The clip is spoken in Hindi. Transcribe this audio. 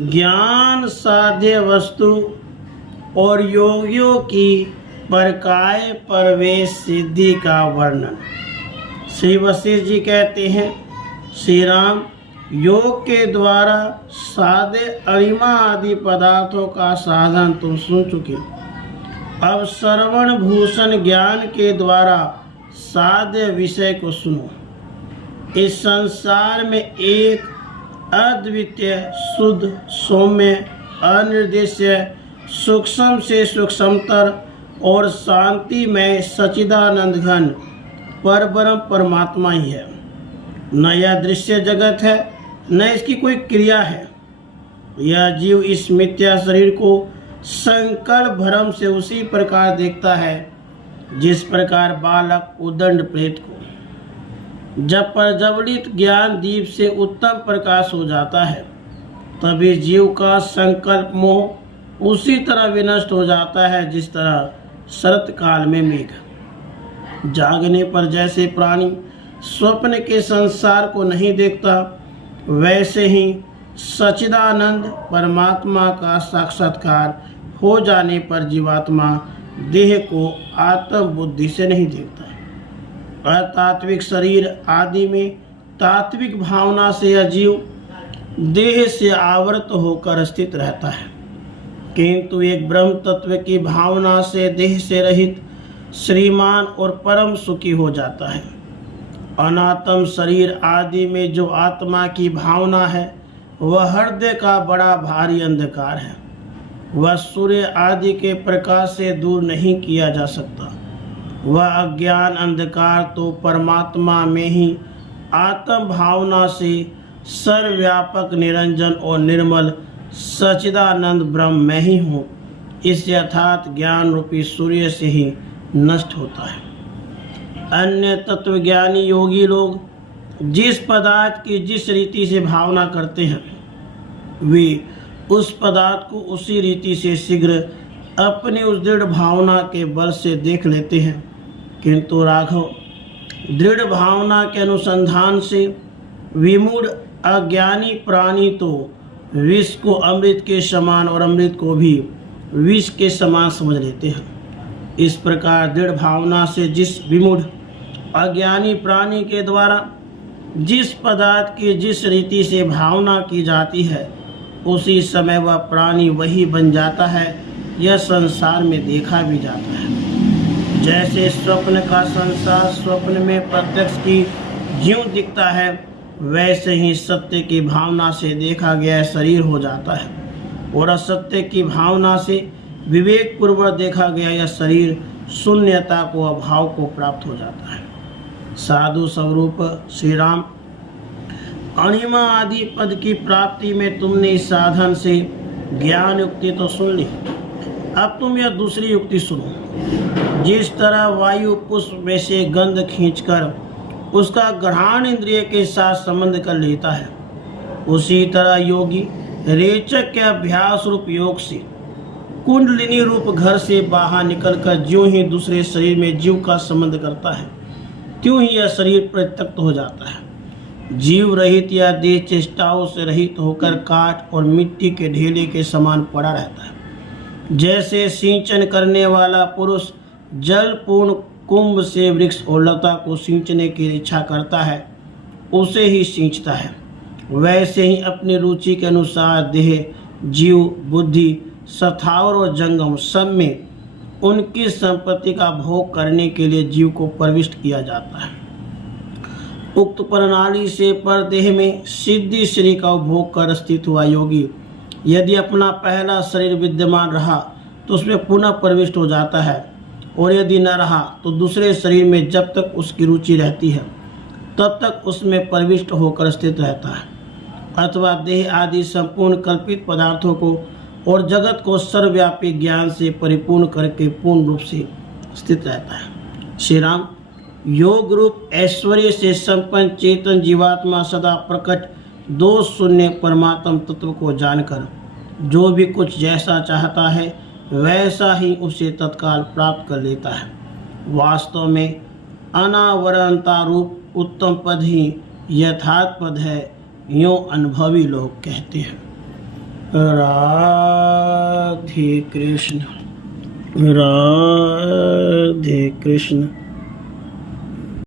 ज्ञान साध्य वस्तु और योगियों की परकाय प्रवेश सिद्धि का वर्णन। श्री वशिष्ठ जी कहते हैं, श्री राम, योग के द्वारा साधे अणिमा आदि पदार्थों का साधन तुम सुन चुके। अब श्रवण भूषण ज्ञान के द्वारा साध्य विषय को सुनो। इस संसार में एक अद्वितीय, शुद्ध, सौम्य, अनिर्देश्य, सूक्ष्म से सूक्ष्मतर और शांतिमय सच्चिदानंद घन परब्रह्म परमात्मा ही है। न यह दृश्य जगत है, न इसकी कोई क्रिया है। यह जीव इस मिथ्या शरीर को संकल्प भ्रम से उसी प्रकार देखता है जिस प्रकार बालक उदंड प्रेत को। जब प्रज्वलित ज्ञान दीप से उत्तम प्रकाश हो जाता है, तभी जीव का संकल्प मोह उसी तरह विनष्ट हो जाता है जिस तरह शरत काल में मेघ। जागने पर जैसे प्राणी स्वप्न के संसार को नहीं देखता, वैसे ही सच्चिदानंद परमात्मा का साक्षात्कार हो जाने पर जीवात्मा देह को आत्म बुद्धि से नहीं देखता। अतात्विक शरीर आदि में तात्विक भावना से यह जीव देह से आवृत होकर स्थित रहता है, किंतु एक ब्रह्म तत्व की भावना से देह से रहित श्रीमान और परम सुखी हो जाता है। अनात्म शरीर आदि में जो आत्मा की भावना है, वह हृदय का बड़ा भारी अंधकार है। वह सूर्य आदि के प्रकाश से दूर नहीं किया जा सकता। वह अज्ञान अंधकार तो परमात्मा में ही आत्म भावना से सर्वव्यापक निरंजन और निर्मल सच्चिदानंद ब्रह्म में ही हूँ, इस यथार्थ ज्ञान रूपी सूर्य से ही नष्ट होता है। अन्य तत्वज्ञानी योगी लोग जिस पदार्थ की जिस रीति से भावना करते हैं, वे उस पदार्थ को उसी रीति से शीघ्र अपनी उस दृढ़ भावना के बल से देख लेते हैं। किंतु राघव, दृढ़ भावना के अनुसंधान से विमूढ़ अज्ञानी प्राणी तो विष को अमृत के समान और अमृत को भी विष के समान समझ लेते हैं। इस प्रकार दृढ़ भावना से जिस विमूढ़ अज्ञानी प्राणी के द्वारा जिस पदार्थ की जिस रीति से भावना की जाती है, उसी समय वह प्राणी वही बन जाता है। यह संसार में देखा भी जाता है। जैसे स्वप्न का संसार स्वप्न में प्रत्यक्ष की ज्यों दिखता है, वैसे ही सत्य की भावना से देखा गया शरीर हो जाता है, और असत्य की भावना से विवेक पूर्वक देखा गया यह शरीर शून्यता को, अभाव को प्राप्त हो जाता है। साधु स्वरूप श्री राम, अणिमा आदि पद की प्राप्ति में तुमने इस साधन से ज्ञान युक्ति तो सुन ली। अब तुम यह दूसरी युक्ति सुनो। जिस तरह वायु पुष्प में से गंध खींचकर उसका ग्रहण इंद्रिय के साथ संबंध कर लेता है, उसी तरह योगी रेचक के अभ्यास रूप योग से कुंडलिनी रूप घर से बाहर निकलकर ज्यों ही दूसरे शरीर में जीव का संबंध करता है, त्यों ही यह शरीर परित्यक्त हो जाता है। जीव रहित या देह चेष्टाओं से रहित होकर काठ और मिट्टी के ढेले के समान पड़ा रहता है। जैसे सिंचन करने वाला पुरुष जल पूर्ण कुंभ से वृक्ष और लता को सींचने की इच्छा करता है, उसे ही सींचता है, वैसे ही अपनी रुचि के अनुसार देह, जीव, बुद्धि, स्थावर और जंगम सब में उनकी संपत्ति का भोग करने के लिए जीव को प्रविष्ट किया जाता है। उक्त प्रणाली से पर देह में सिद्धि श्री का उपभोग कर स्थित हुआ योगी यदि अपना पहला शरीर विद्यमान रहा तो उसमें पुनः प्रविष्ट हो जाता है, और यदि न रहा तो दूसरे शरीर में जब तक उसकी रुचि रहती है तब तक उसमें प्रविष्ट होकर स्थित रहता है, अथवा देह आदि संपूर्ण कल्पित पदार्थों को और जगत को सर्वव्यापी ज्ञान से परिपूर्ण करके पूर्ण रूप से स्थित रहता है। श्री राम, योग रूप ऐश्वर्य से संपन्न चेतन जीवात्मा सदा प्रकट दोष शून्य परमात्म तत्व को जानकर जो भी कुछ जैसा चाहता है वैसा ही उसे तत्काल प्राप्त कर लेता है। वास्तव में अनावरणता रूप उत्तम पद ही यथार्थ पद है। यूँ अनुभवी लोग कहते हैं। राधे कृष्ण, राधे कृष्ण।